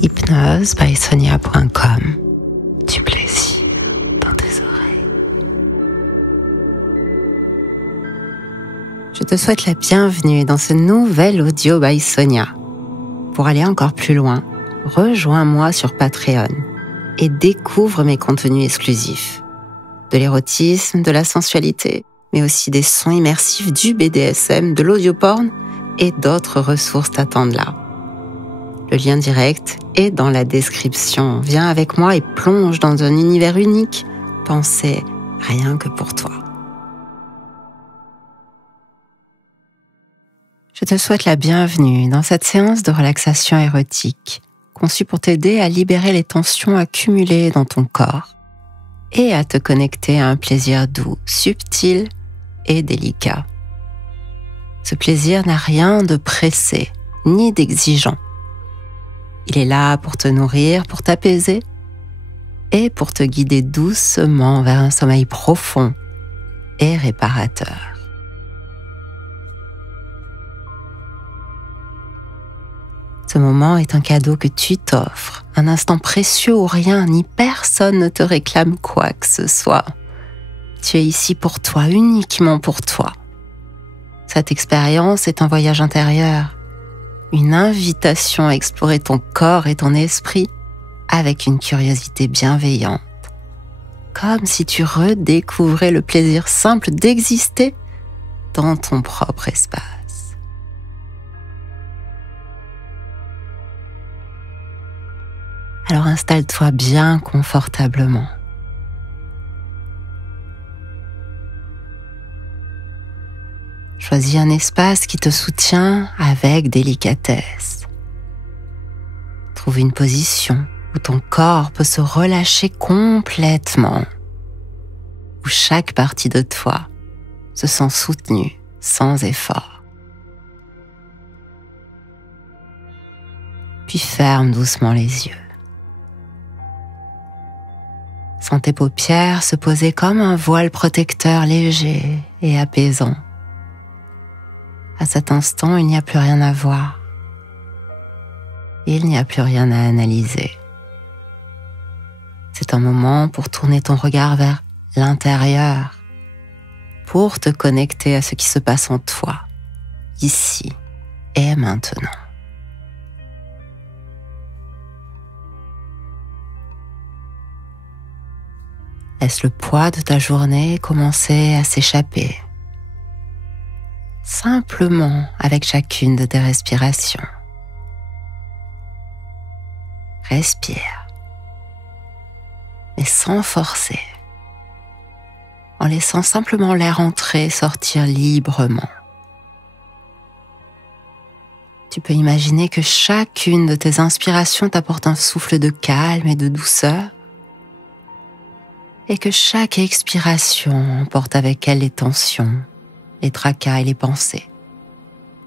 hypnose-by-sonia.com. Du plaisir dans tes oreilles. Je te souhaite la bienvenue dans ce nouvel audio by Sonia. Pour aller encore plus loin, rejoins-moi sur Patreon et découvre mes contenus exclusifs. De l'érotisme, de la sensualité, mais aussi des sons immersifs, du BDSM, de l'audioporn et d'autres ressources t'attendent là. Le lien direct est dans la description. Viens avec moi et plonge dans un univers unique, pensé rien que pour toi. Je te souhaite la bienvenue dans cette séance de relaxation érotique, conçue pour t'aider à libérer les tensions accumulées dans ton corps et à te connecter à un plaisir doux, subtil et délicat. Ce plaisir n'a rien de pressé, ni d'exigeant. Il est là pour te nourrir, pour t'apaiser et pour te guider doucement vers un sommeil profond et réparateur. Ce moment est un cadeau que tu t'offres, un instant précieux où rien ni personne ne te réclame quoi que ce soit. Tu es ici pour toi, uniquement pour toi. Cette expérience est un voyage intérieur, une invitation à explorer ton corps et ton esprit avec une curiosité bienveillante, comme si tu redécouvrais le plaisir simple d'exister dans ton propre espace. Alors installe-toi bien confortablement. Choisis un espace qui te soutient avec délicatesse. Trouve une position où ton corps peut se relâcher complètement, où chaque partie de toi se sent soutenue sans effort. Puis ferme doucement les yeux. Sens tes paupières se poser comme un voile protecteur léger et apaisant. À cet instant, il n'y a plus rien à voir. Il n'y a plus rien à analyser. C'est un moment pour tourner ton regard vers l'intérieur, pour te connecter à ce qui se passe en toi, ici et maintenant. Laisse le poids de ta journée commencer à s'échapper, simplement avec chacune de tes respirations. Respire, mais sans forcer, en laissant simplement l'air entrer et sortir librement. Tu peux imaginer que chacune de tes inspirations t'apporte un souffle de calme et de douceur, et que chaque expiration emporte avec elle les tensions, les tracas et les pensées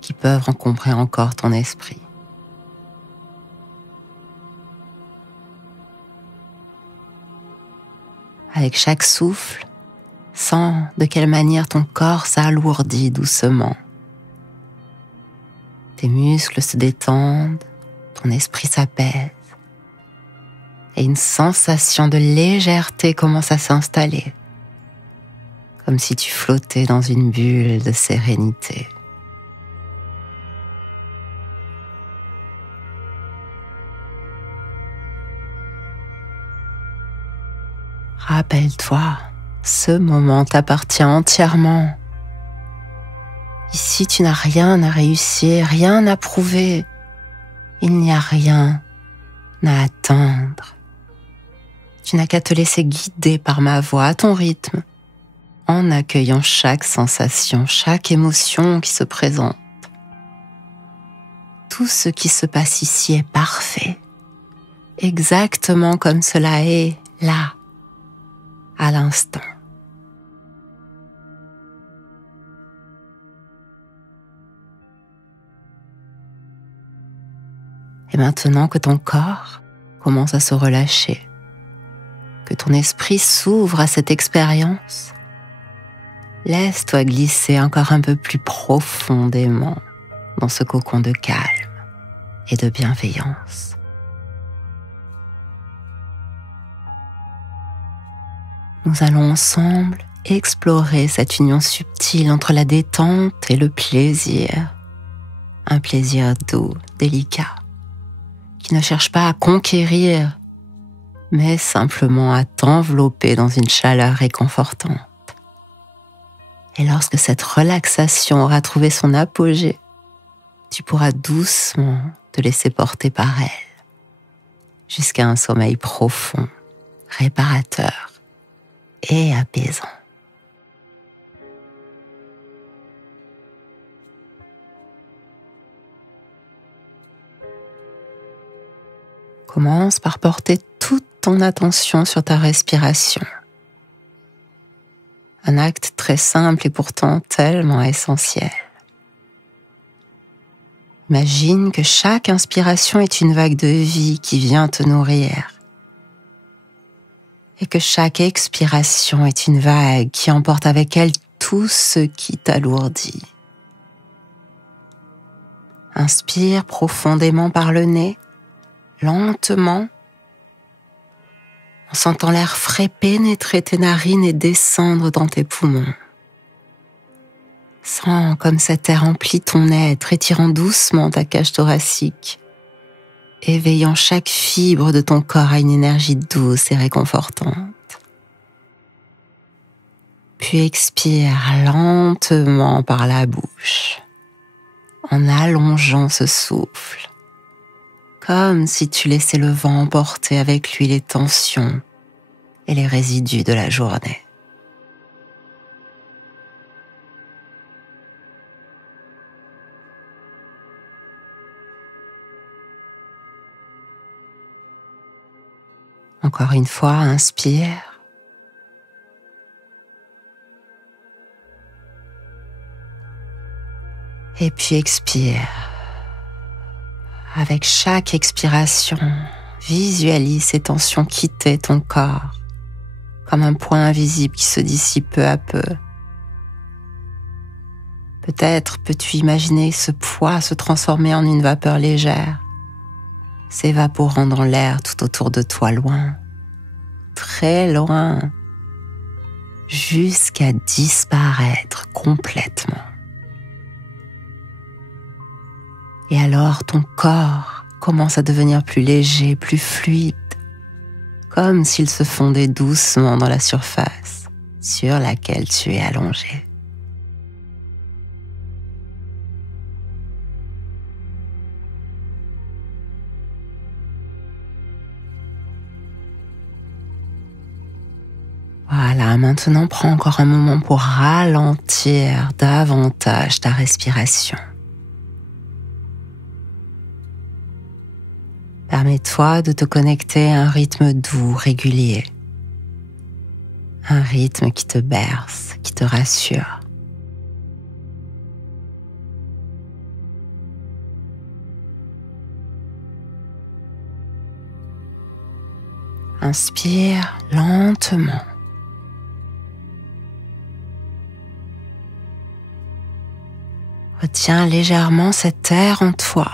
qui peuvent encombrer encore ton esprit. Avec chaque souffle, sens de quelle manière ton corps s'alourdit doucement. Tes muscles se détendent, ton esprit s'apaise. Et une sensation de légèreté commence à s'installer, comme si tu flottais dans une bulle de sérénité. Rappelle-toi, ce moment t'appartient entièrement. Ici, tu n'as rien à réussir, rien à prouver. Il n'y a rien à attendre. Tu n'as qu'à te laisser guider par ma voix à ton rythme, en accueillant chaque sensation, chaque émotion qui se présente. Tout ce qui se passe ici est parfait, exactement comme cela est là, à l'instant. Et maintenant que ton corps commence à se relâcher, que ton esprit s'ouvre à cette expérience, laisse-toi glisser encore un peu plus profondément dans ce cocon de calme et de bienveillance. Nous allons ensemble explorer cette union subtile entre la détente et le plaisir. Un plaisir doux, délicat, qui ne cherche pas à conquérir, mais simplement à t'envelopper dans une chaleur réconfortante. Et lorsque cette relaxation aura trouvé son apogée, tu pourras doucement te laisser porter par elle, jusqu'à un sommeil profond, réparateur et apaisant. Commence par porter toute ton attention sur ta respiration. Un acte très simple et pourtant tellement essentiel. Imagine que chaque inspiration est une vague de vie qui vient te nourrir et que chaque expiration est une vague qui emporte avec elle tout ce qui t'alourdit. Inspire profondément par le nez, lentement, en sentant l'air frais pénétrer tes narines et descendre dans tes poumons. Sens comme cet air emplit ton être, étirant doucement ta cage thoracique, éveillant chaque fibre de ton corps à une énergie douce et réconfortante. Puis expire lentement par la bouche, en allongeant ce souffle, comme si tu laissais le vent emporter avec lui les tensions et les résidus de la journée. Encore une fois, inspire. Et puis expire. Avec chaque expiration, visualise ces tensions quitter ton corps, comme un point invisible qui se dissipe peu à peu. Peut-être peux-tu imaginer ce poids se transformer en une vapeur légère, s'évaporant dans l'air tout autour de toi, loin, très loin, jusqu'à disparaître complètement. Et alors ton corps commence à devenir plus léger, plus fluide, comme s'il se fondait doucement dans la surface sur laquelle tu es allongé. Voilà, maintenant prends encore un moment pour ralentir davantage ta respiration. Permets-toi de te connecter à un rythme doux, régulier. Un rythme qui te berce, qui te rassure. Inspire lentement. Retiens légèrement cet air en toi.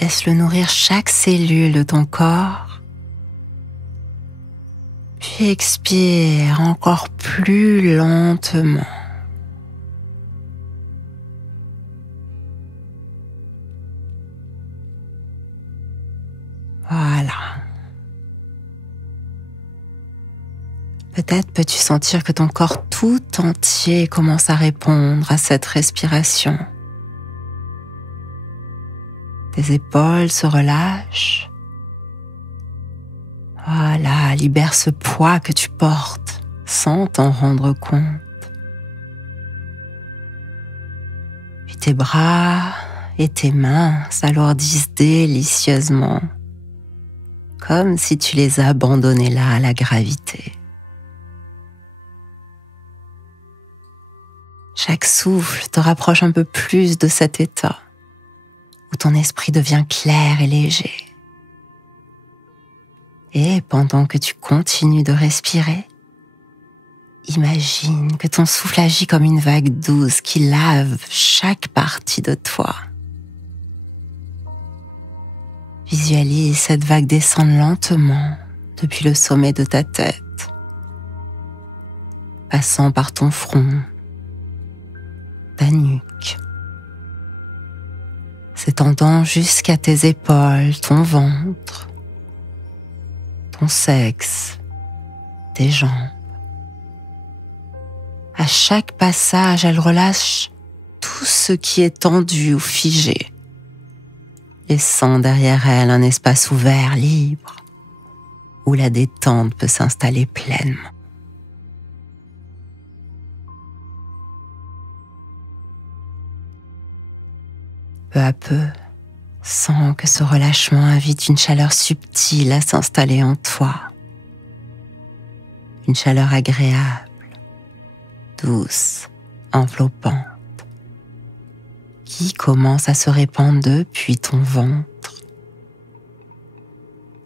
Laisse-le nourrir chaque cellule de ton corps. Puis expire encore plus lentement. Voilà. Peut-être peux-tu sentir que ton corps tout entier commence à répondre à cette respiration. Tes épaules se relâchent. Voilà, libère ce poids que tu portes sans t'en rendre compte. Puis tes bras et tes mains s'alourdissent délicieusement, comme si tu les abandonnais là à la gravité. Chaque souffle te rapproche un peu plus de cet état où ton esprit devient clair et léger. Et pendant que tu continues de respirer, imagine que ton souffle agit comme une vague douce qui lave chaque partie de toi. Visualise cette vague descendre lentement depuis le sommet de ta tête, passant par ton front, ta nuque, s'étendant jusqu'à tes épaules, ton ventre, ton sexe, tes jambes. À chaque passage, elle relâche tout ce qui est tendu ou figé, laissant derrière elle un espace ouvert, libre, où la détente peut s'installer pleinement. Peu à peu, sens que ce relâchement invite une chaleur subtile à s'installer en toi. Une chaleur agréable, douce, enveloppante, qui commence à se répandre depuis ton ventre.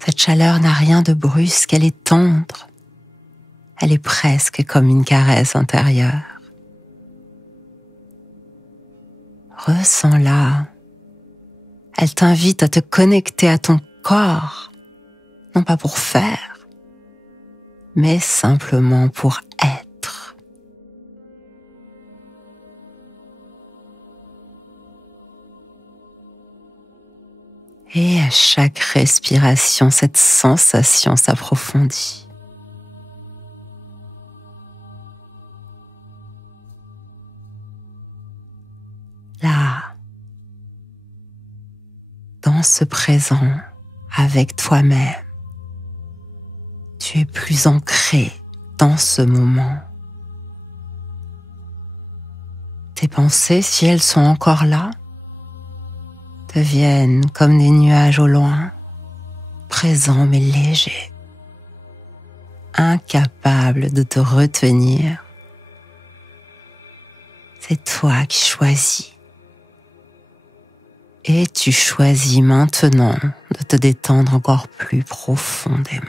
Cette chaleur n'a rien de brusque, elle est tendre. Elle est presque comme une caresse intérieure. Ressens-la. Elle t'invite à te connecter à ton corps, non pas pour faire, mais simplement pour être. Et à chaque respiration, cette sensation s'approfondit. Là, dans ce présent, avec toi-même, tu es plus ancré dans ce moment. Tes pensées, si elles sont encore là, deviennent comme des nuages au loin, présents mais légers, incapables de te retenir. C'est toi qui choisis. Et tu choisis maintenant de te détendre encore plus profondément.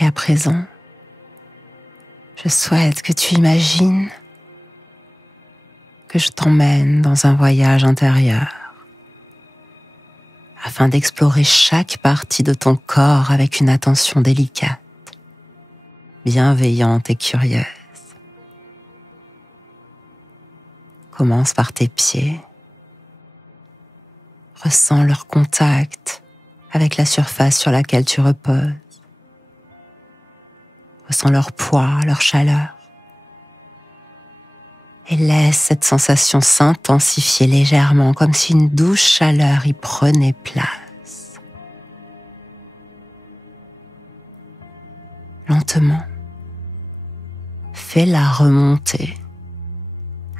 Et à présent, je souhaite que tu imagines que je t'emmène dans un voyage intérieur afin d'explorer chaque partie de ton corps avec une attention délicate, bienveillante et curieuse. Commence par tes pieds. Ressens leur contact avec la surface sur laquelle tu reposes. Ressens leur poids, leur chaleur. Et laisse cette sensation s'intensifier légèrement, comme si une douce chaleur y prenait place. Lentement, fais-la remonter,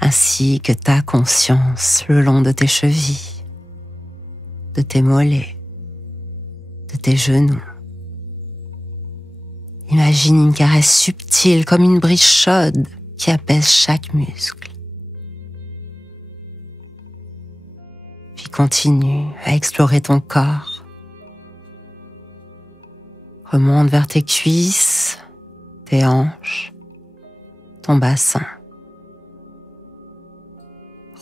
ainsi que ta conscience le long de tes chevilles, de tes mollets, de tes genoux. Imagine une caresse subtile comme une brise chaude qui apaise chaque muscle. Puis continue à explorer ton corps. Remonte vers tes cuisses, tes hanches, ton bassin.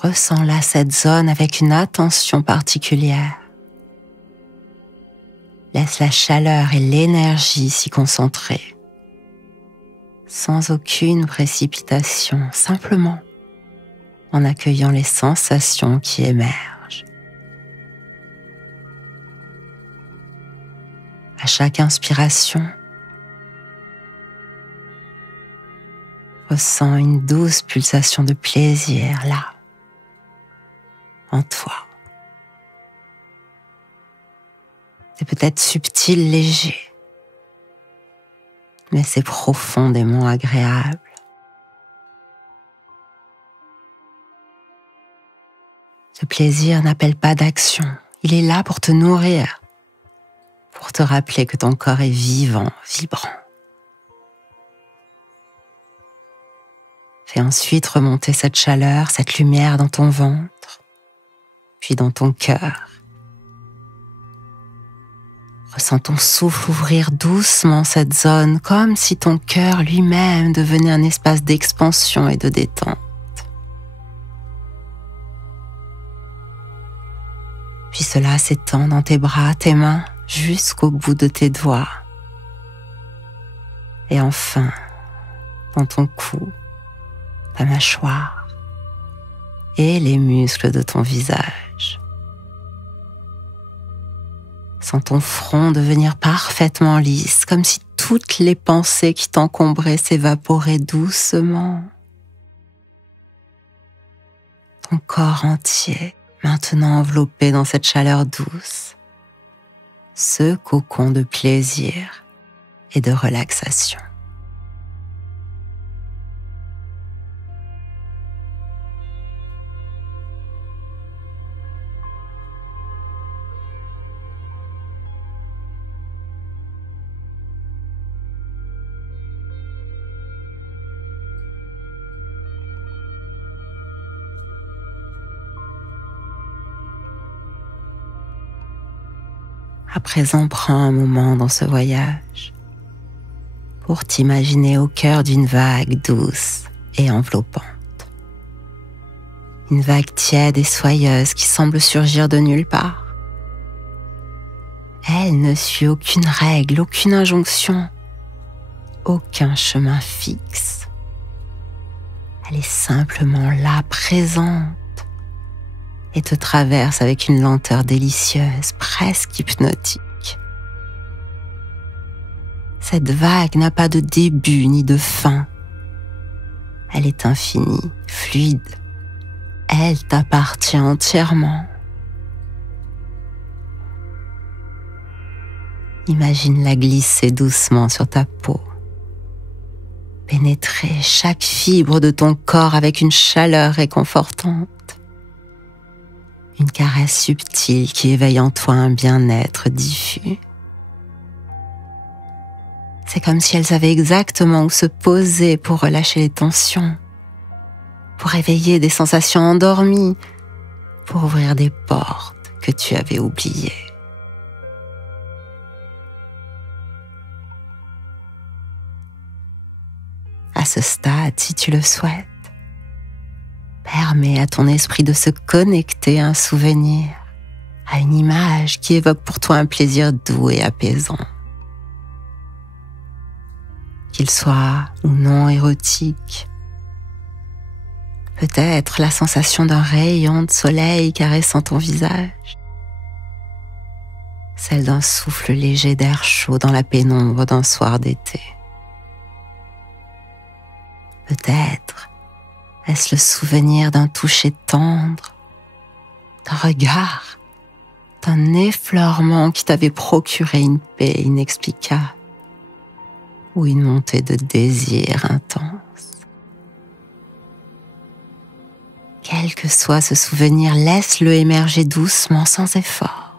Ressens là cette zone avec une attention particulière. Laisse la chaleur et l'énergie s'y concentrer. Sans aucune précipitation, simplement en accueillant les sensations qui émergent. À chaque inspiration, ressens une douce pulsation de plaisir là, en toi. C'est peut-être subtil, léger, mais c'est profondément agréable. Ce plaisir n'appelle pas d'action, il est là pour te nourrir, pour te rappeler que ton corps est vivant, vibrant. Fais ensuite remonter cette chaleur, cette lumière dans ton ventre, puis dans ton cœur. Ressens ton souffle ouvrir doucement cette zone, comme si ton cœur lui-même devenait un espace d'expansion et de détente. Puis cela s'étend dans tes bras, tes mains, jusqu'au bout de tes doigts. Et enfin, dans ton cou, ta mâchoire et les muscles de ton visage. Sens ton front devenir parfaitement lisse, comme si toutes les pensées qui t'encombraient s'évaporaient doucement. Ton corps entier, maintenant enveloppé dans cette chaleur douce, ce cocon de plaisir et de relaxation. À présent, prends un moment dans ce voyage pour t'imaginer au cœur d'une vague douce et enveloppante. Une vague tiède et soyeuse qui semble surgir de nulle part. Elle ne suit aucune règle, aucune injonction, aucun chemin fixe. Elle est simplement là, présente, et te traverse avec une lenteur délicieuse, presque hypnotique. Cette vague n'a pas de début ni de fin. Elle est infinie, fluide. Elle t'appartient entièrement. Imagine-la glisser doucement sur ta peau. Pénétrer chaque fibre de ton corps avec une chaleur réconfortante. Une caresse subtile qui éveille en toi un bien-être diffus. C'est comme si elles savaient exactement où se poser pour relâcher les tensions, pour éveiller des sensations endormies, pour ouvrir des portes que tu avais oubliées. À ce stade, si tu le souhaites, permets à ton esprit de se connecter à un souvenir, à une image qui évoque pour toi un plaisir doux et apaisant. Qu'il soit ou non érotique. Peut-être la sensation d'un rayon de soleil caressant ton visage. Celle d'un souffle léger d'air chaud dans la pénombre d'un soir d'été. Peut-être est-ce le souvenir d'un toucher tendre, d'un regard, d'un effleurement qui t'avait procuré une paix inexplicable ou une montée de désir intense. Quel que soit ce souvenir, laisse-le émerger doucement, sans effort.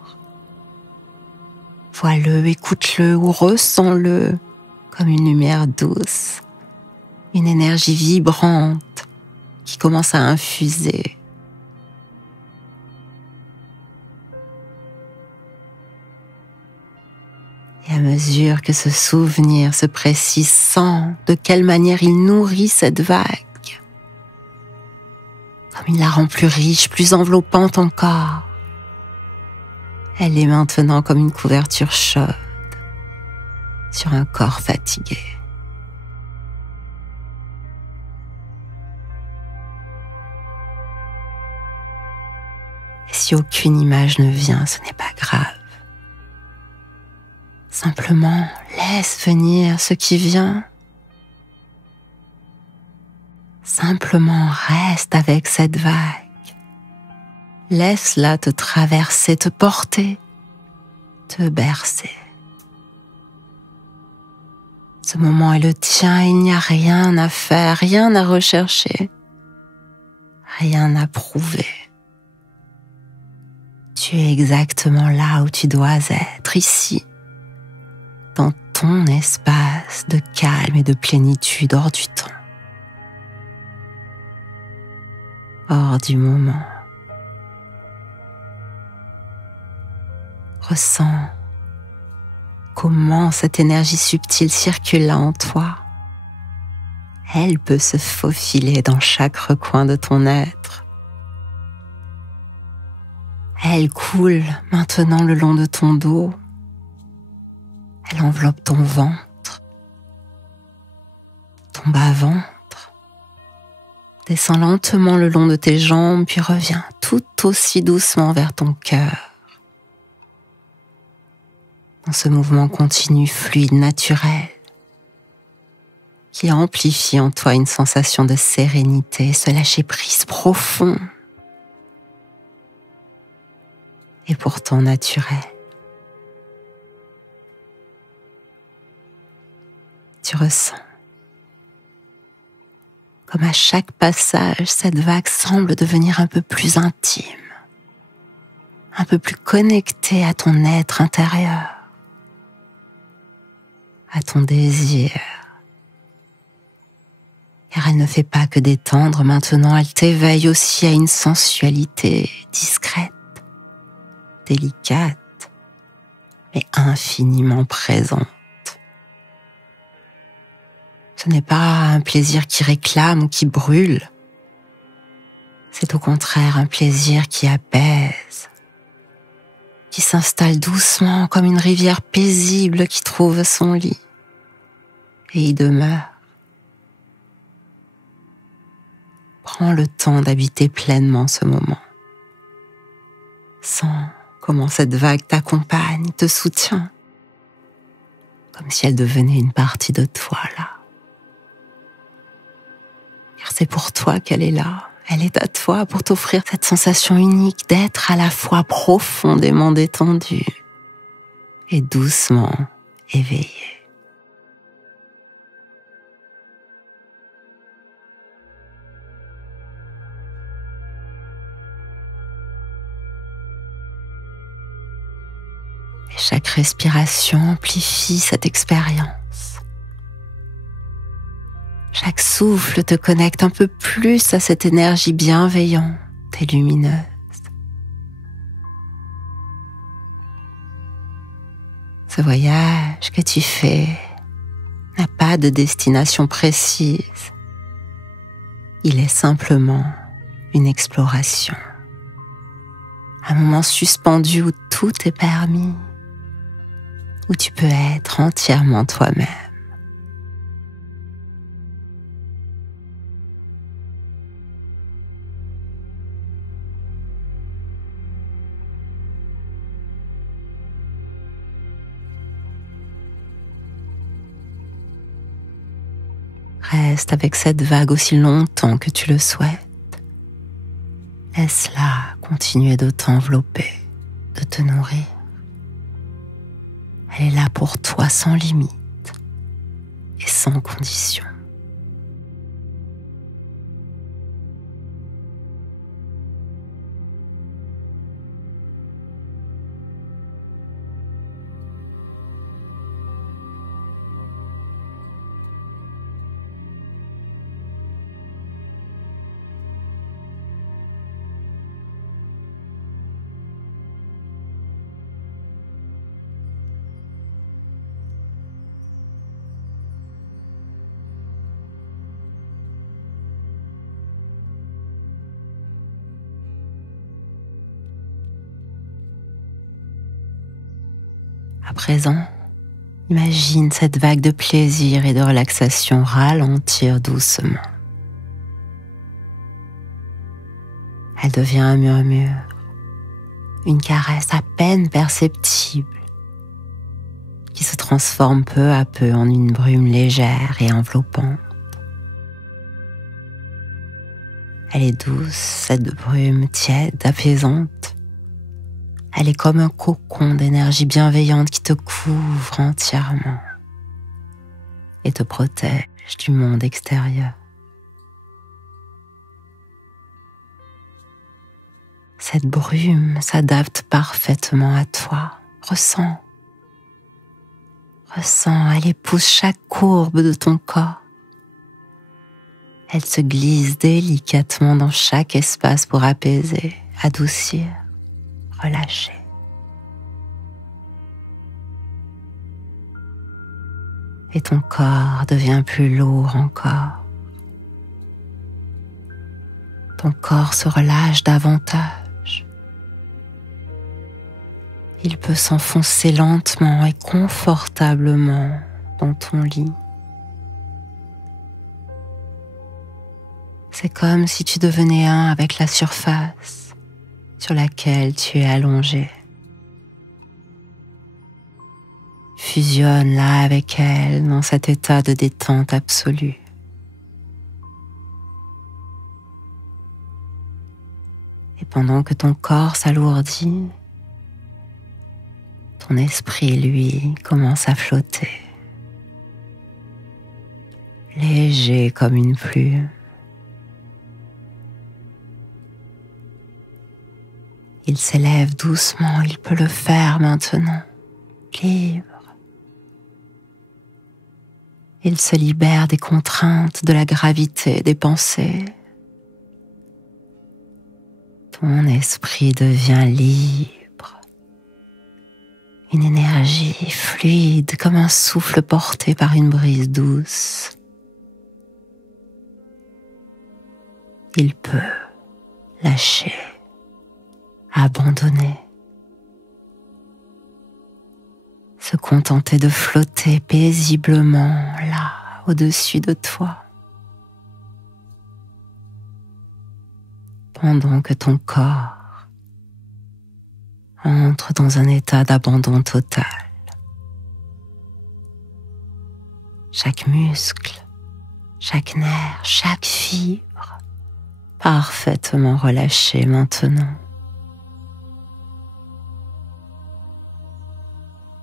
Vois-le, écoute-le ou ressens-le comme une lumière douce, une énergie vibrante qui commence à infuser. Et à mesure que ce souvenir se précise, sens de quelle manière il nourrit cette vague. Comme il la rend plus riche, plus enveloppante encore. Elle est maintenant comme une couverture chaude sur un corps fatigué. Et si aucune image ne vient, ce n'est pas grave. Simplement, laisse venir ce qui vient. Simplement, reste avec cette vague. Laisse-la te traverser, te porter, te bercer. Ce moment est le tien, il n'y a rien à faire, rien à rechercher, rien à prouver. Tu es exactement là où tu dois être, ici, dans ton espace de calme et de plénitude, hors du temps, hors du moment. Ressens comment cette énergie subtile circule là en toi. Elle peut se faufiler dans chaque recoin de ton être. Elle coule maintenant le long de ton dos. Elle enveloppe ton ventre, ton bas-ventre, descend lentement le long de tes jambes, puis revient tout aussi doucement vers ton cœur. Dans ce mouvement continu, fluide, naturel, qui amplifie en toi une sensation de sérénité, ce lâcher-prise profond et pourtant naturel. Tu ressens comme à chaque passage, cette vague semble devenir un peu plus intime, un peu plus connectée à ton être intérieur, à ton désir. Car elle ne fait pas que détendre maintenant, elle t'éveille aussi à une sensualité discrète, délicate, mais infiniment présente. Ce n'est pas un plaisir qui réclame ou qui brûle. C'est au contraire un plaisir qui apaise, qui s'installe doucement comme une rivière paisible qui trouve son lit et y demeure. Prends le temps d'habiter pleinement ce moment. Sens comment cette vague t'accompagne, te soutient, comme si elle devenait une partie de toi là. Car c'est pour toi qu'elle est là, elle est à toi pour t'offrir cette sensation unique d'être à la fois profondément détendu et doucement éveillé. Et chaque respiration amplifie cette expérience. Chaque souffle te connecte un peu plus à cette énergie bienveillante et lumineuse. Ce voyage que tu fais n'a pas de destination précise. Il est simplement une exploration. Un moment suspendu où tout est permis, où tu peux être entièrement toi-même. Reste avec cette vague aussi longtemps que tu le souhaites. Laisse-la continuer de t'envelopper, de te nourrir. Elle est là pour toi sans limite et sans condition. À présent, imagine cette vague de plaisir et de relaxation ralentir doucement. Elle devient un murmure, une caresse à peine perceptible, qui se transforme peu à peu en une brume légère et enveloppante. Elle est douce, cette brume tiède, apaisante. Elle est comme un cocon d'énergie bienveillante qui te couvre entièrement et te protège du monde extérieur. Cette brume s'adapte parfaitement à toi. Ressens, elle épouse chaque courbe de ton corps. Elle se glisse délicatement dans chaque espace pour apaiser, adoucir, relâcher. et ton corps devient plus lourd encore. Ton corps se relâche davantage. Il peut s'enfoncer lentement et confortablement dans ton lit. C'est comme si tu devenais un avec la surface sur laquelle tu es allongé. Fusionne là avec elle dans cet état de détente absolue. Et pendant que ton corps s'alourdit, ton esprit, lui, commence à flotter, léger comme une plume. Il s'élève doucement, il peut le faire maintenant, libre. Il se libère des contraintes, de la gravité des pensées. Ton esprit devient libre. Une énergie fluide comme un souffle porté par une brise douce. Il peut lâcher, abandonner, se contenter de flotter paisiblement là, au-dessus de toi, pendant que ton corps entre dans un état d'abandon total. Chaque muscle, chaque nerf, chaque fibre, parfaitement relâché maintenant.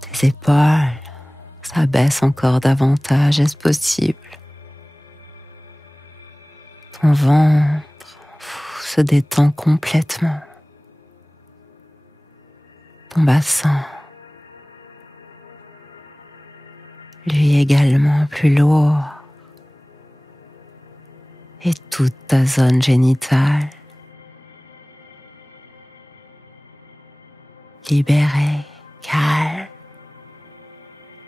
Tes épaules s'abaissent encore davantage, est-ce possible? Ton ventre se détend complètement. Ton bassin, lui également plus lourd. Et toute ta zone génitale, libérée, calme,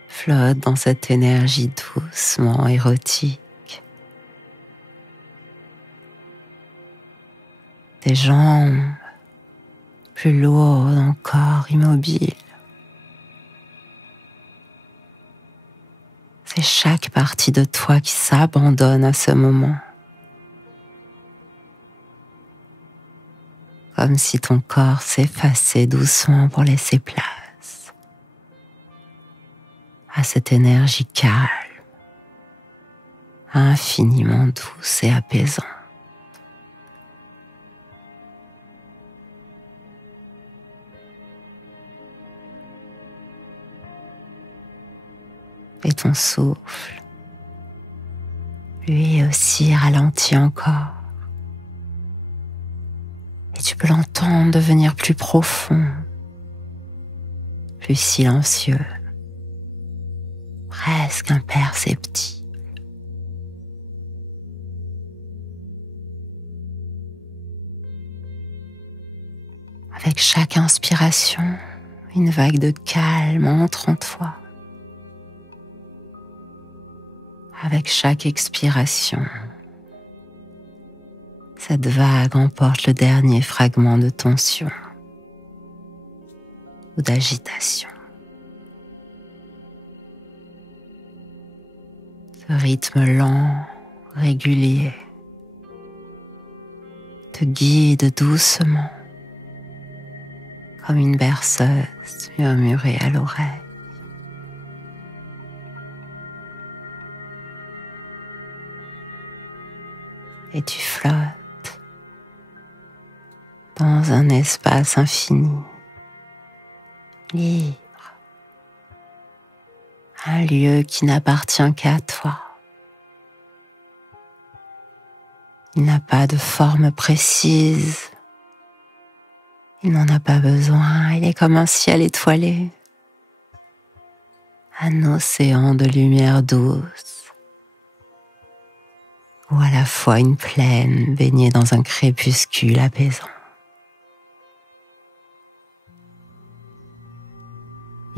flotte dans cette énergie doucement érotique. Tes jambes, plus lourdes encore, immobiles. C'est chaque partie de toi qui s'abandonne à ce moment. Comme si ton corps s'effaçait doucement pour laisser place à cette énergie calme, infiniment douce et apaisante. Et ton souffle, lui aussi ralentit encore. Et tu peux l'entendre devenir plus profond, plus silencieux, presque imperceptible. Avec chaque inspiration, une vague de calme entre en toi. Avec chaque expiration, cette vague emporte le dernier fragment de tension ou d'agitation. Ce rythme lent, régulier, te guide doucement, comme une berceuse murmurée à l'oreille. Et tu flottes dans un espace infini, libre, un lieu qui n'appartient qu'à toi. Il n'a pas de forme précise, il n'en a pas besoin, il est comme un ciel étoilé, un océan de lumière douce, ou à la fois une plaine baignée dans un crépuscule apaisant.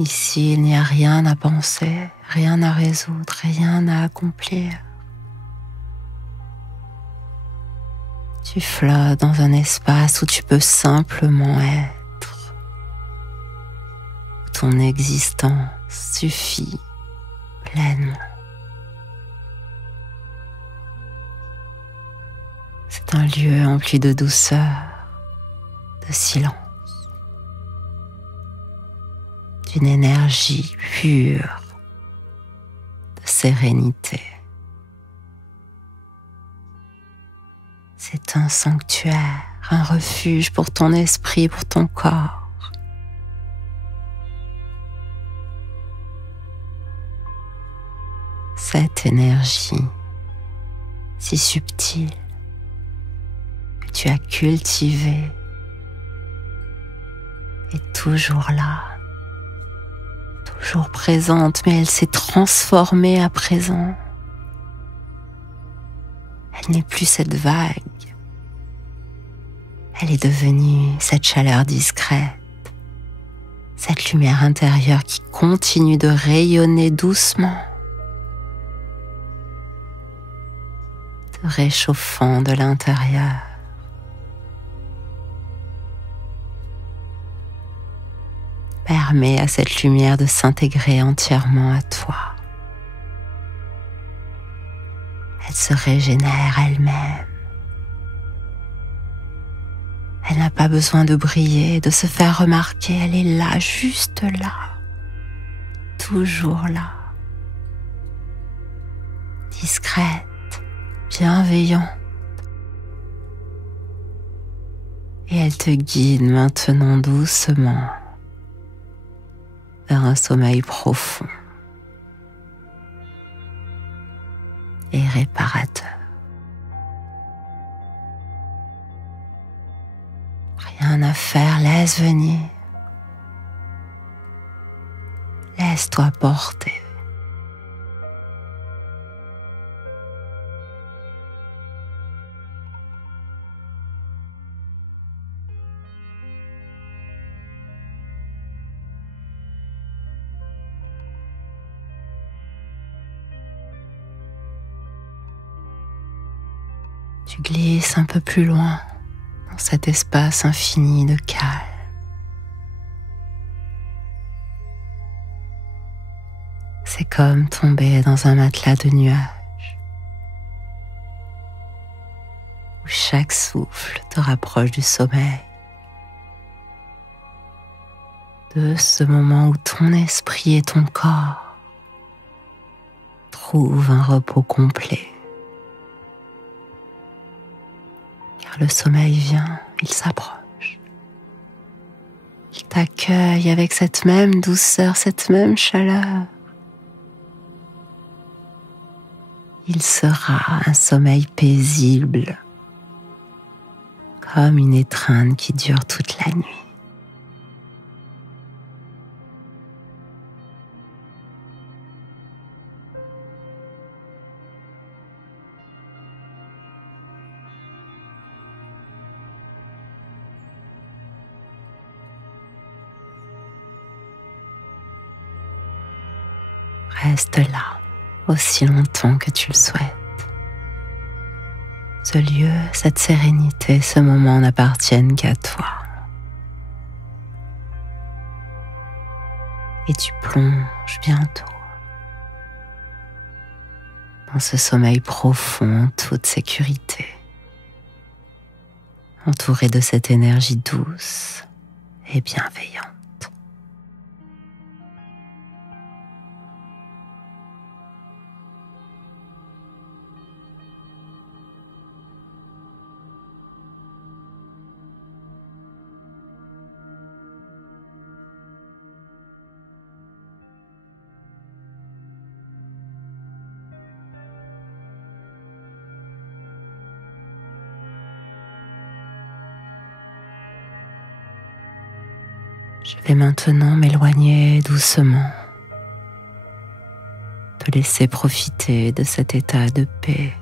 Ici, il n'y a rien à penser, rien à résoudre, rien à accomplir. Tu flottes dans un espace où tu peux simplement être, où ton existence suffit pleinement. C'est un lieu empli de douceur, de silence, d'une énergie pure, de sérénité. C'est un sanctuaire, un refuge pour ton esprit, pour ton corps. Cette énergie si subtile que tu as cultivée est toujours là, toujours présente, mais elle s'est transformée à présent. Elle n'est plus cette vague. Elle est devenue cette chaleur discrète, cette lumière intérieure qui continue de rayonner doucement, te réchauffant de l'intérieur. Permets à cette lumière de s'intégrer entièrement à toi. Elle se régénère elle-même. Elle n'a pas besoin de briller, de se faire remarquer. Elle est là, juste là, toujours là. Discrète, bienveillante. Et elle te guide maintenant doucement vers un sommeil profond et réparateur. Rien à faire, laisse venir. Laisse-toi porter. Tu glisses un peu plus loin dans cet espace infini de calme. C'est comme tomber dans un matelas de nuages où chaque souffle te rapproche du sommeil, de ce moment où ton esprit et ton corps trouvent un repos complet. Car le sommeil vient, il s'approche. Il t'accueille avec cette même douceur, cette même chaleur. Il sera un sommeil paisible, comme une étreinte qui dure toute la nuit. Reste là aussi longtemps que tu le souhaites. Ce lieu, cette sérénité, ce moment n'appartiennent qu'à toi. Et tu plonges bientôt dans ce sommeil profond en toute sécurité, entouré de cette énergie douce et bienveillante. Je vais maintenant m'éloigner doucement, te laisser profiter de cet état de paix.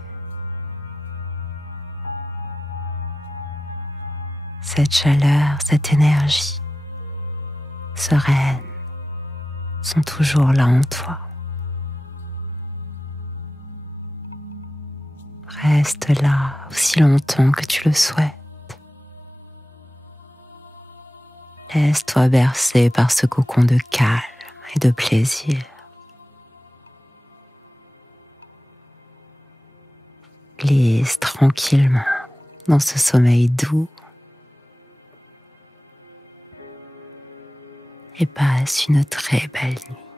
Cette chaleur, cette énergie sereine sont toujours là en toi. Reste là aussi longtemps que tu le souhaites. Laisse-toi bercer par ce cocon de calme et de plaisir. Glisse tranquillement dans ce sommeil doux et passe une très belle nuit.